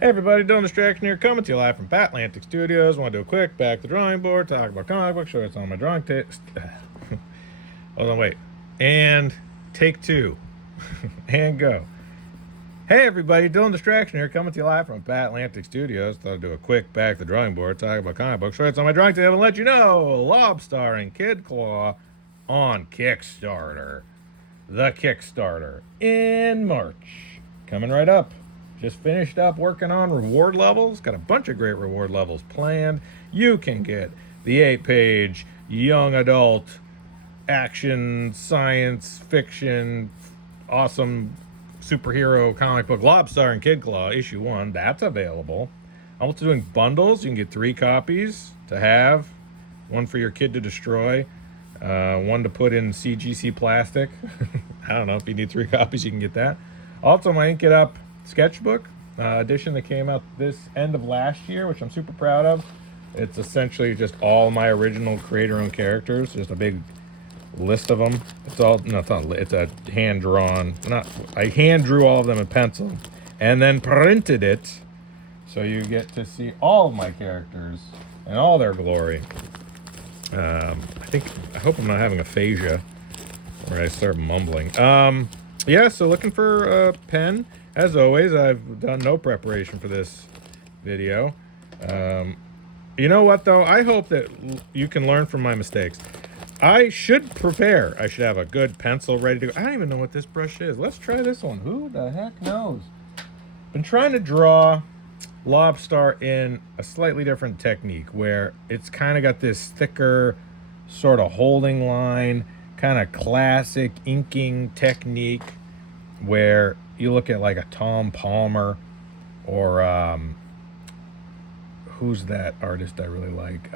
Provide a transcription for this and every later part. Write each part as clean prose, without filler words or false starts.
Hey everybody, Dylan Distraction here, coming to you live from Atlantic Studios. Want to do a quick back to the drawing board, talk about comic books, show you what's on my drawing text. Hold on, wait. And take two. And go. Hey everybody, Dylan Distraction here, coming to you live from Atlantic Studios. Thought I'd do a quick back to the drawing board, talk about comic books, show you what's on my drawing table, and let you know LOBSTAR and Kid Claw on Kickstarter. The Kickstarter in March. Coming right up. Just finished up working on reward levels. Got a bunch of great reward levels planned. You can get the 8-page young adult action, science fiction, awesome superhero comic book LOBSTAR and Kid Claw issue 1. That's available. I'm also doing bundles. You can get 3 copies to have, one for your kid to destroy, one to put in CGC plastic. I don't know, if you need 3 copies, you can get that. Also, my Ink It Up sketchbook edition that came out this end of last year, which I'm super proud of. It's essentially just all my original creator-owned characters, just a big list of them. It's all, no, it's not, it's a hand-drawn, I hand drew all of them in pencil and then printed it, so you get to see all of my characters in all their glory. I hope I'm not having aphasia where I start mumbling. Yeah, so looking for a pen. As always, I've done no preparation for this video. You know what, though? I hope that you can learn from my mistakes. I should prepare. I should have a good pencil ready to go. I don't even know what this brush is. Let's try this one. Who the heck knows? Been trying to draw LOBSTAR in a slightly different technique where it's kind of got this thicker sort of holding line, kind of classic inking technique where you look at like a Tom Palmer or who's that artist I really like?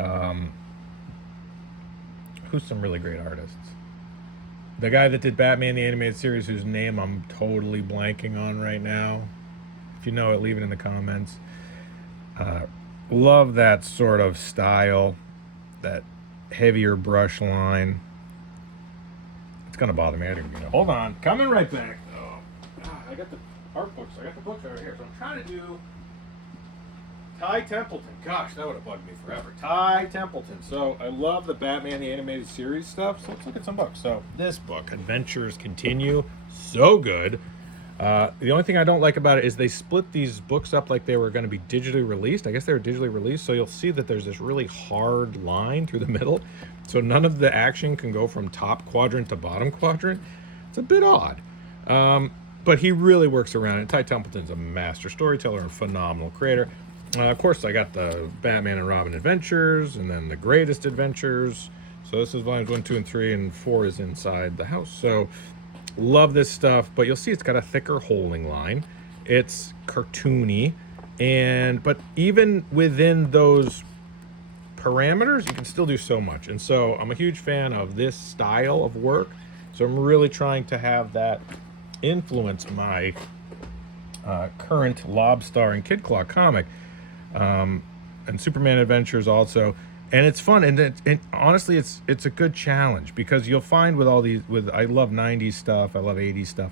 Who's some really great artists? The guy that did Batman the Animated Series, whose name I'm totally blanking on right now. If you know it, leave it in the comments. Love that sort of style, that heavier brush line. It's gonna bother me. Hold on, coming right back. I got the art books. I got the books over here. So I'm trying to do Ty Templeton. Gosh, that would have bugged me forever. Ty Templeton. So I love the Batman the Animated Series stuff. So let's look at some books. So this book, Adventures Continue, so good. The only thing I don't like about it is they split these books up like they were going to be digitally released. I guess they were digitally released. So you'll see that there's this really hard line through the middle. So none of the action can go from top quadrant to bottom quadrant. It's a bit odd. But he really works around it. Ty Templeton's a master storyteller and phenomenal creator. Of course, I got the Batman and Robin Adventures, and then the Greatest Adventures. So this is volumes 1, 2, and 3, and 4 is inside the house. So love this stuff, but you'll see it's got a thicker holding line. It's cartoony, but even within those parameters, you can still do so much. And so I'm a huge fan of this style of work. So I'm really trying to have that influence my current LOBSTAR and Kid Claw comic, and Superman Adventures also. And it's fun, and honestly, it's a good challenge because you'll find with all these, I love 90s stuff, I love 80s stuff,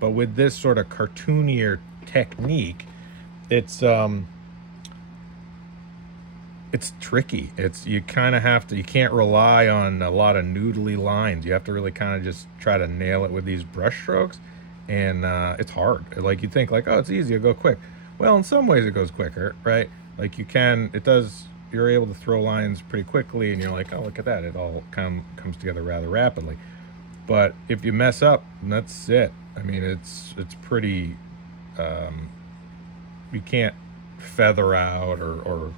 but with this sort of cartoonier technique, it's tricky. You kind of have to, you can't rely on a lot of noodly lines. You have to really kind of just try to nail it with these brush strokes, and it's hard. Like you think like, oh, it's easy, it'll go quick. Well, in some ways it goes quicker, right? Like you're able to throw lines pretty quickly, and you're like, oh, look at that, it all comes together rather rapidly. But if you mess up, that's it. I mean, it's pretty, you can't feather out or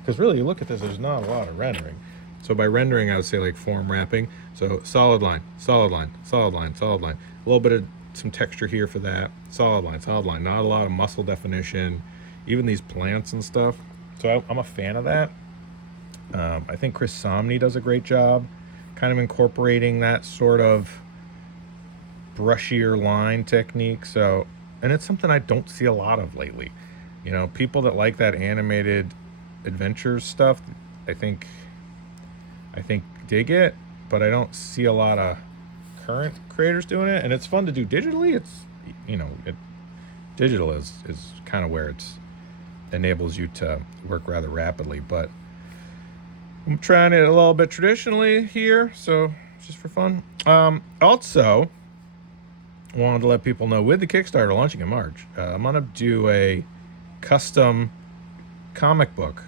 because really, you look at this, there's not a lot of rendering. So by rendering, I would say like form wrapping. So solid line, solid line, solid line, solid line. A little bit of some texture here for that. Solid line, solid line. Not a lot of muscle definition. Even these plants and stuff. So I'm a fan of that. I think Chris Somney does a great job kind of incorporating that sort of brushier line technique. So, and it's something I don't see a lot of lately. You know, people that like that animated adventures stuff, I think dig it, but I don't see a lot of current creators doing it. And it's fun to do digitally. It's, Digital is kind of where it's enables you to work rather rapidly, but I'm trying it a little bit traditionally here, so just for fun. Also, wanted to let people know with the Kickstarter launching in March, I'm gonna do a custom comic book.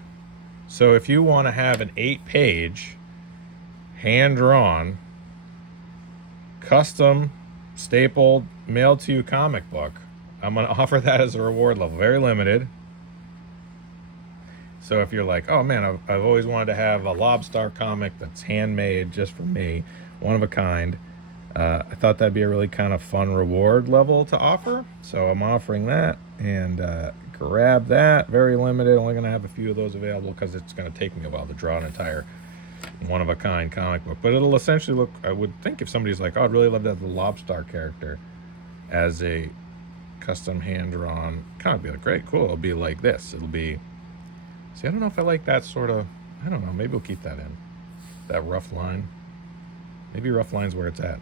So if you want to have an 8-page hand-drawn, custom, stapled, mailed to you comic book, I'm gonna offer that as a reward level, very limited. So if you're like, oh man, I've always wanted to have a LOBSTAR comic that's handmade just for me, one of a kind, I thought that'd be a really kind of fun reward level to offer. So I'm offering that, and grab that. Very limited, only gonna have a few of those available because it's gonna take me a while to draw an entire one of a kind comic book. But it'll essentially look, I would think if somebody's like, oh, I'd really love to have the LOBSTAR character as a custom hand-drawn comic, be like, great, cool, it'll be like this. It'll be, see, I don't know if I like that sort of, I don't know, maybe we'll keep that in. That rough line. Maybe rough line's where it's at.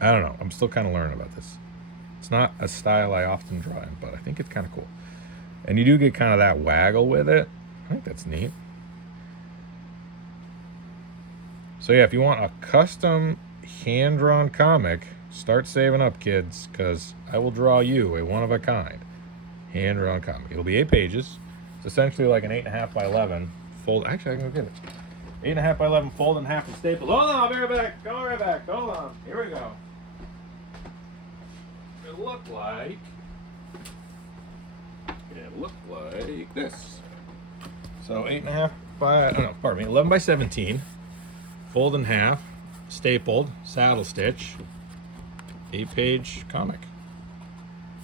I don't know. I'm still kind of learning about this. It's not a style I often draw in, but I think it's kind of cool. And you do get kind of that waggle with it. I think that's neat. So yeah, if you want a custom hand-drawn comic, start saving up, kids, because I will draw you a one-of-a-kind hand-drawn comic. It'll be 8 pages. It's essentially like an 8.5 by 11 fold. Actually, I can go get it. 8.5 by 11 fold in half and staple. Hold on, I'll be right back. Go right back. Hold on. Here we go. It looked like this. So 8.5 by, oh no, pardon me, 11 by 17, fold in half, stapled, saddle stitch, 8-page comic.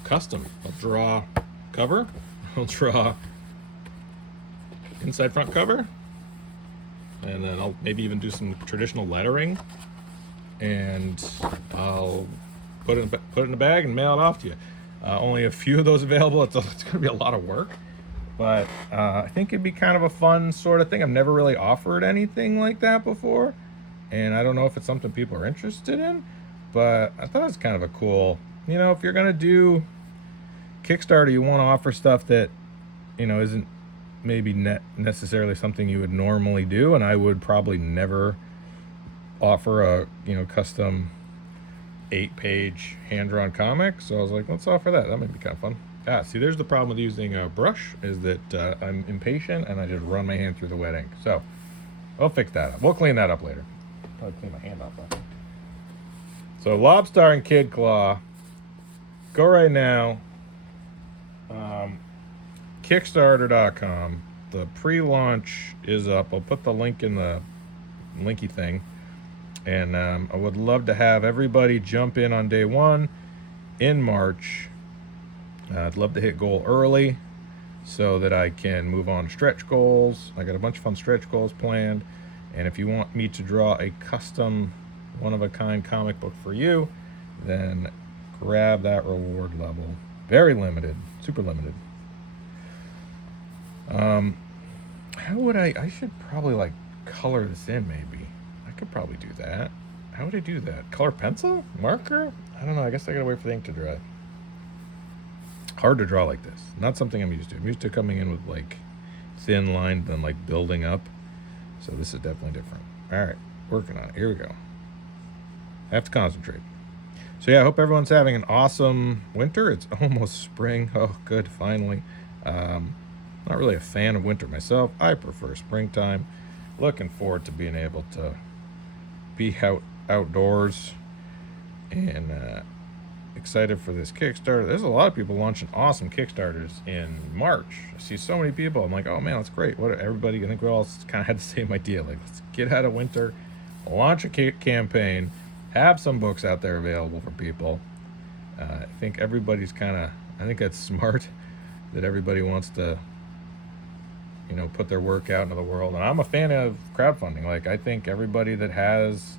Custom. I'll draw cover. I'll draw inside front cover, and then I'll maybe even do some traditional lettering, and I'll put it in the bag and mail it off to you. Only a few of those available. It's going to be a lot of work, but I think it'd be kind of a fun sort of thing. I've never really offered anything like that before, and I don't know if it's something people are interested in, but I thought it was kind of a cool, you know, if you're going to do Kickstarter, you want to offer stuff that, you know, isn't maybe necessarily something you would normally do, and I would probably never offer a, you know, custom 8-page hand-drawn comic. So I was like, let's offer that. That might be kind of fun. See, there's the problem with using a brush, is that I'm impatient and I just run my hand through the wet ink. So I'll fix that up. We'll clean that up later. Probably clean my hand off though. So LOBSTAR and Kid Claw, go right now. Kickstarter.com. The pre-launch is up. I'll put the link in the linky thing. And I would love to have everybody jump in on day one in March. I'd love to hit goal early so that I can move on to stretch goals. I got a bunch of fun stretch goals planned. And if you want me to draw a custom one-of-a-kind comic book for you, then grab that reward level. Very limited, super limited. How would I should probably like color this in maybe. I could probably do that. How would I do that? Color pencil? Marker? I don't know. I guess I gotta wait for the ink to dry. Hard to draw like this. Not something I'm used to. I'm used to coming in with like thin lines and like building up. So this is definitely different. All right, working on it. Here we go. I have to concentrate. So yeah, I hope everyone's having an awesome winter. It's almost spring. Oh, good, finally. Not really a fan of winter myself. I prefer springtime. Looking forward to being able to be outdoors, and excited for this Kickstarter. There's a lot of people launching awesome Kickstarters in March. I see so many people. I'm like, oh man, that's great. What everybody? I think we all kind of had the same idea. Like, let's get out of winter, launch a campaign, have some books out there available for people. I think everybody's I think that's smart that everybody wants to, you know, put their work out into the world. And I'm a fan of crowdfunding. Like, I think everybody that has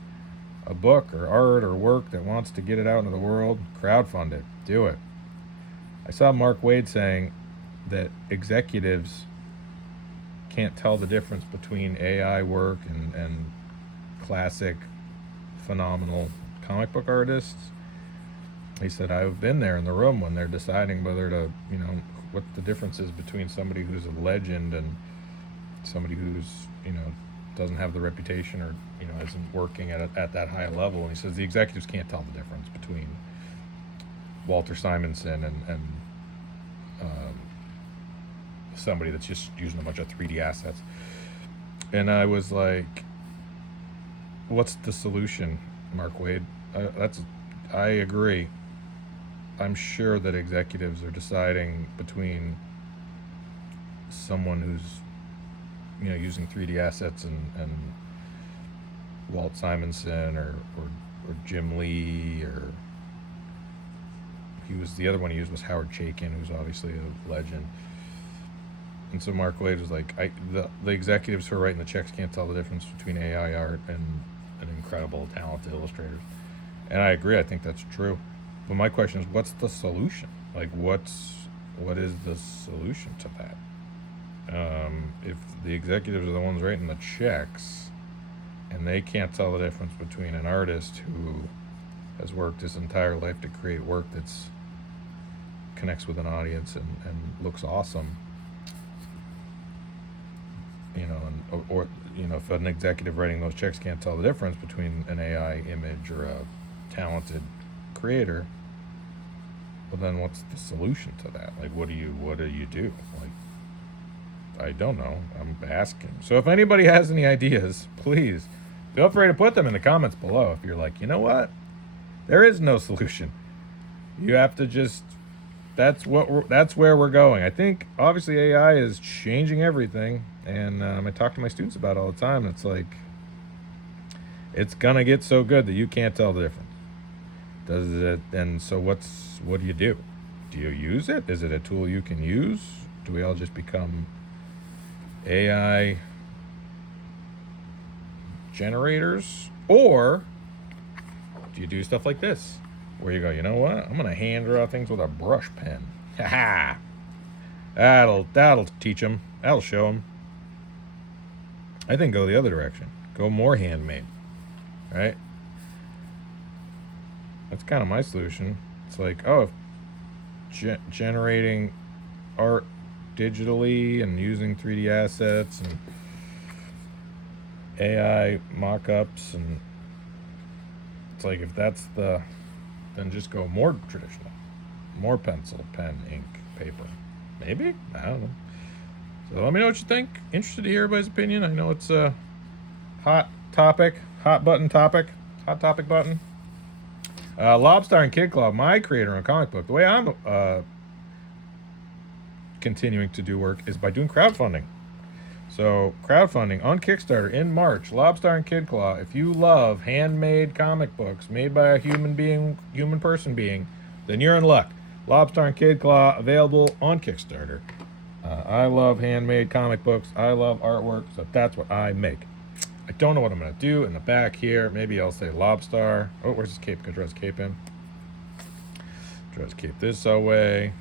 a book or art or work that wants to get it out into the world, crowdfund it. Do it. I saw Mark Wade saying that executives can't tell the difference between AI work and classic, phenomenal comic book artists. he said, I've been there in the room when they're deciding whether to, what the difference is between somebody who's a legend and somebody who's, doesn't have the reputation or, isn't working at that high level. And he says the executives can't tell the difference between Walter Simonson and somebody that's just using a bunch of 3D assets. And I was like, what's the solution, Mark Wade? I agree. I'm sure that executives are deciding between someone who's, using 3D assets and Walt Simonson or Jim Lee, or the other one he used was Howard Chaykin, who's obviously a legend. And so Mark Wade was like, the executives who are writing the checks can't tell the difference between AI art and an incredible, talented illustrators. And I agree. I think that's true. But my question is, what's the solution? Like, what is the solution to that? If the executives are the ones writing the checks and they can't tell the difference between an artist who has worked his entire life to create work that's connects with an audience and looks awesome, or if an executive writing those checks can't tell the difference between an AI image or a talented creator, well, then what's the solution to that? Like, what do you do? Like, I don't know. I'm asking. So if anybody has any ideas, please feel free to put them in the comments below. If you're like, you know what, there is no solution. You have to just. That's where we're going. I think obviously AI is changing everything, and I talk to my students about it all the time. It's like, it's gonna get so good that you can't tell the difference. Does it? And so what do you do? Do you use it? Is it a tool you can use? Do we all just become AI generators, or do you do stuff like this? Where you go, you know what? I'm gonna hand draw things with a brush pen. Ha ha! That'll teach them. That'll show them. I think go the other direction. Go more handmade, right? That's kind of my solution. It's like, if generating art digitally and using 3D assets and AI mock-ups, and it's like, if that's then just go more traditional, more pencil, pen, ink, paper. Maybe? I don't know. So let me know what you think. Interested to hear everybody's opinion. I know it's a hot topic button. LOBSTAR and Kid Club, my creator on comic book. The way I'm continuing to do work is by doing crowdfunding. So crowdfunding on Kickstarter in March, LOBSTAR and Kid Claw. If you love handmade comic books made by a human person being, then you're in luck. LOBSTAR and Kid Claw available on Kickstarter. I love handmade comic books. I love artwork, so that's what I make. I don't know what I'm going to do in the back here. Maybe I'll say LOBSTAR. Oh, where's his cape? Can I draw his cape in? Draw his cape this away.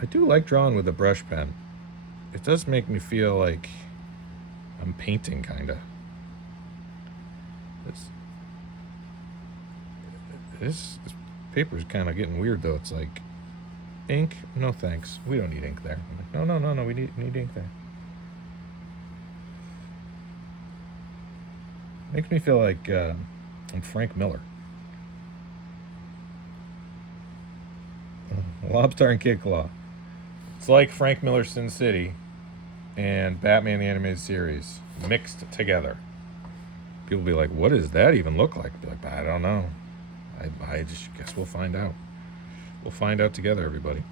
I do like drawing with a brush pen. It does make me feel like I'm painting, kind of. This paper is kind of getting weird, though. It's like, ink? No, thanks. We don't need ink there. I'm like, no. We need ink there. Makes me feel like I'm Frank Miller. LOBSTAR and Kid Claw. It's like Frank Miller's Sin City and Batman the Animated Series mixed together. People be like, what does that even look like? I'd be like, I don't know. I just guess we'll find out. We'll find out together, everybody.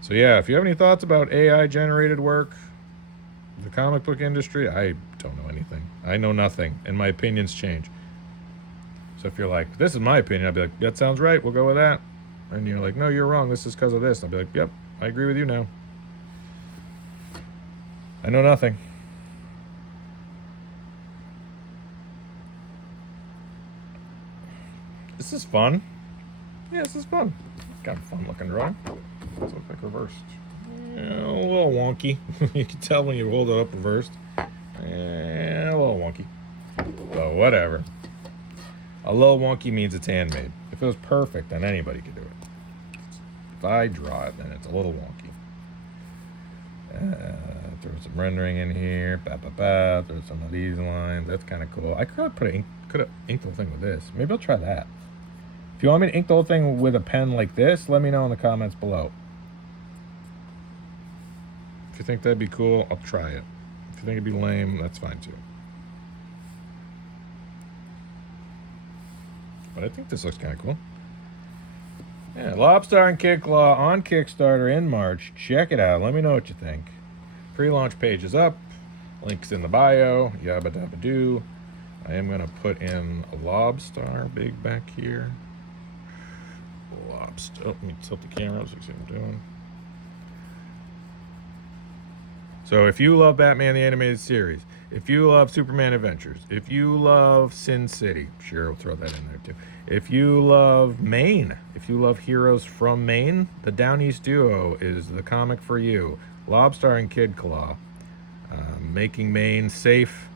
So yeah, if you have any thoughts about AI generated work, the comic book industry, I don't know anything. I know nothing, and my opinions change. So if you're like, this is my opinion, I'll be like, that sounds right, we'll go with that. And you're like, no, you're wrong, this is because of this. I'll be like, yep, I agree with you now. I know nothing. This is fun. Yeah, this is fun. Got a fun looking drawing. This looks like reversed. Yeah, a little wonky. You can tell when you hold it up reversed. Yeah, a little wonky. But whatever. A little wonky means it's handmade. If it was perfect, then anybody could do it. If I draw it, then it's a little wonky. Throw some rendering in here. Throw some of these lines. That's kind of cool. I could have inked the whole thing with this. Maybe I'll try that. If you want me to ink the whole thing with a pen like this, let me know in the comments below. If you think that'd be cool, I'll try it. If you think it'd be lame, that's fine too. But I think this looks kind of cool. Yeah, LOBSTAR and KickClaw on Kickstarter in March. Check it out. Let me know what you think. Pre-launch page is up. Links in the bio. Yabba dabba doo. I am going to put in a LOBSTAR big back here. LOBSTAR. Oh, let me tilt the camera so you see what I'm doing. So if you love Batman the Animated Series, if you love Superman Adventures, if you love Sin City, sure, we'll throw that in there too. If you love Maine, if you love heroes from Maine, the Down East Duo is the comic for you. LOBSTAR and KickClaw, making Maine safe,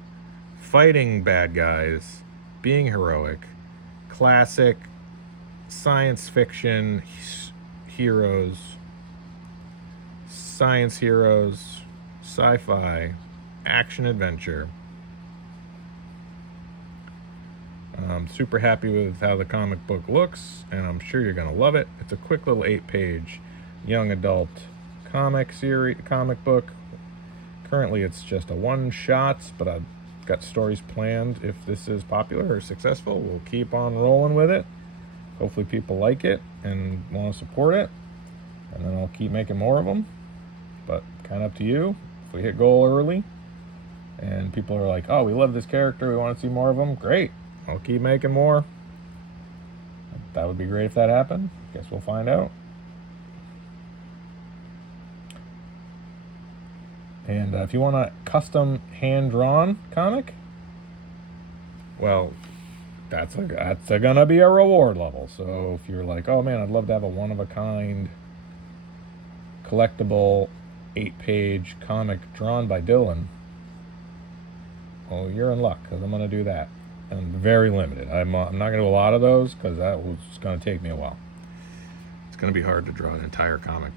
fighting bad guys, being heroic, classic science fiction heroes, science heroes, sci-fi, action adventure. I'm super happy with how the comic book looks, and I'm sure you're gonna love it. It's a quick little 8-page young adult comic book. Currently it's just a one-shot, but I've got stories planned. If this is popular or successful, we'll keep on rolling with it. Hopefully people like it and want to support it, and then I'll keep making more of them. But kind of up to you. If we hit goal early and people are like, oh, we love this character, we want to see more of them, great, I'll keep making more. That would be great if that happened. Guess we'll find out. And if you want a custom hand-drawn comic, well, that's gonna be a reward level. So if you're like, oh man, I'd love to have a one-of-a-kind collectible 8-page comic drawn by Dylan, well, you're in luck, because I'm going to do that. And very limited. I'm not going to do a lot of those, because that was going to take me a while. It's going to be hard to draw an entire comic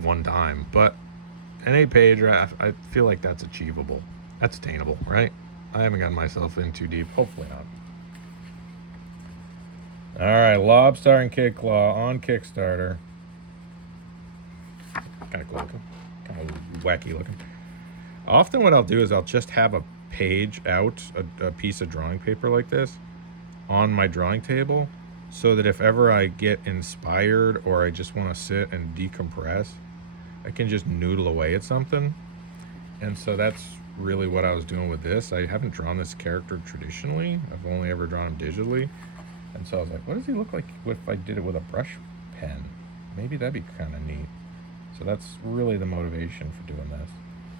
one time, but an 8-page, I feel like that's achievable. That's attainable, right? I haven't gotten myself in too deep. Hopefully not. All right, LOBSTAR and KickClaw on Kickstarter. Kind of cool looking. Kind of wacky looking. Often what I'll do is I'll just have a page out, a piece of drawing paper like this on my drawing table, so that if ever I get inspired or I just want to sit and decompress, I can just noodle away at something. And so that's really what I was doing with this. I haven't drawn this character traditionally. I've only ever drawn him digitally. And so I was like, what does he look like if I did it with a brush pen? Maybe that'd be kind of neat. So that's really the motivation for doing this.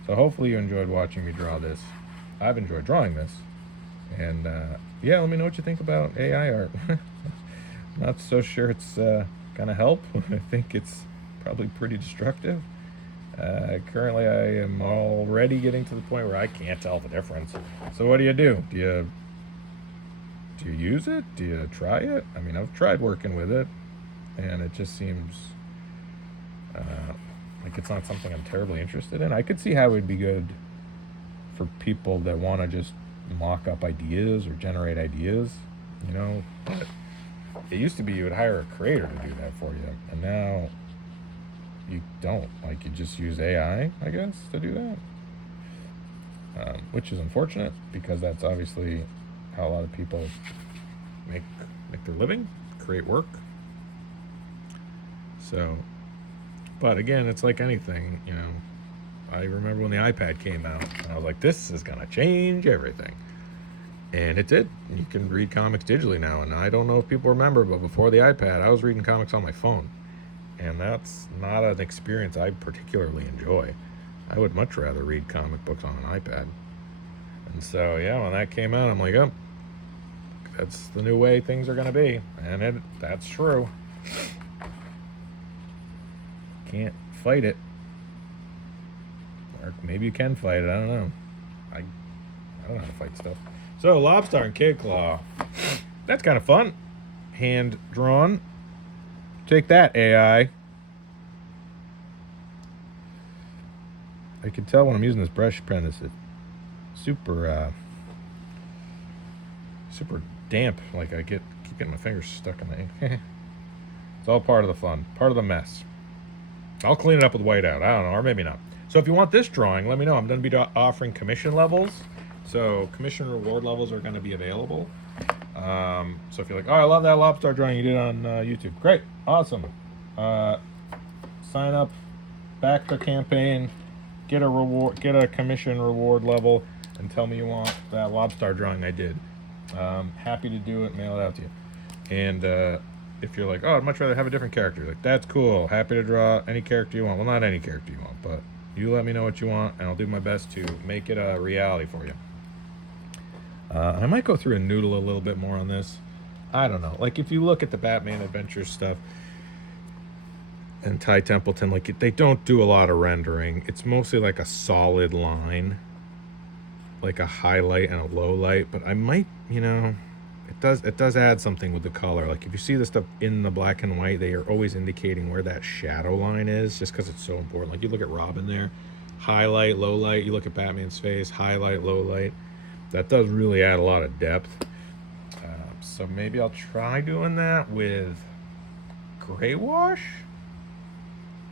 So hopefully you enjoyed watching me draw this. I've enjoyed drawing this. And yeah, let me know what you think about AI art. Not so sure it's gonna help. I think it's probably pretty destructive. Currently I am already getting to the point where I can't tell the difference. So what do? Do you use it? Do you try it? I mean, I've tried working with it, and it just seems like it's not something I'm terribly interested in. I could see how it would be good for people that want to just mock up ideas or generate ideas, you know. But it used to be you would hire a creator to do that for you, and now you don't. Like, you just use AI, I guess, to do that, which is unfortunate, because that's obviously how a lot of people make their living, create work. So, but again, it's like anything, you know. I remember when the iPad came out, and I was like, this is gonna change everything. And it did. You can read comics digitally now, and I don't know if people remember, but before the iPad, I was reading comics on my phone. And that's not an experience I particularly enjoy. I would much rather read comic books on an iPad. And so, yeah, when that came out, I'm like, oh, that's the new way things are going to be. And that's true. Can't fight it. Or maybe you can fight it. I don't know. I don't know how to fight stuff. So, LOBSTAR and KickClaw. That's kind of fun. Hand drawn. Take that, AI. I can tell when I'm using this brush pen, it's super super damp. Like I keep getting my fingers stuck in the ink. It's all part of the fun, part of the mess. I'll clean it up with whiteout. I don't know, or maybe not. So if you want this drawing, let me know. I'm going to be offering commission levels. So commission reward levels are going to be available. So if you're like, oh, I love that LOBSTAR drawing you did on YouTube. Great. Awesome. Sign up, back the campaign, get a reward, get a commission reward level, and tell me you want that LOBSTAR drawing I did. Happy to do it, mail it out to you. And if you're like, oh, I'd much rather have a different character, like, that's cool. Happy to draw any character you want. Well, not any character you want, but you let me know what you want, and I'll do my best to make it a reality for you. I might go through and noodle a little bit more on this. I don't know. Like, if you look at the Batman Adventures stuff and Ty Templeton, like, they don't do a lot of rendering. It's mostly like a solid line, like a highlight and a low light. But I might, you know, it does add something with the color. Like, if you see the stuff in the black and white, they are always indicating where that shadow line is, just because it's so important. Like, you look at Robin there, highlight, low light. You look at Batman's face, highlight, low light. That does really add a lot of depth. So maybe I'll try doing that with gray wash,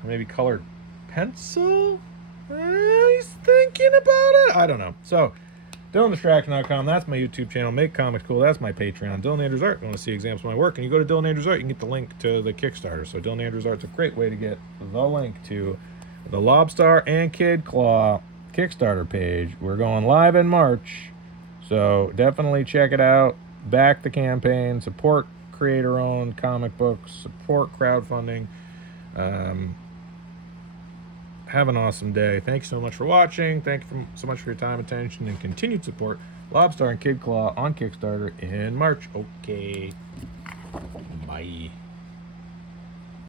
or maybe colored pencil. He's thinking about it. I don't know. So DylanDistraction.com, that's my YouTube channel. Make Comics Cool, that's my Patreon. Dylan Andrews Art, if you want to see examples of my work, and you go to Dylan Andrews Art, you can get the link to the Kickstarter. So Dylan Andrews Art's a great way to get the link to the LOBSTAR and Kid Claw Kickstarter page. We're going live in March, so definitely check it out. Back the campaign, support creator-owned comic books, support crowdfunding. Have an awesome day. Thanks so much for watching. Thank you so much for your time, attention, and continued support. LOBSTAR and Kid Claw on Kickstarter in March. Okay. Bye.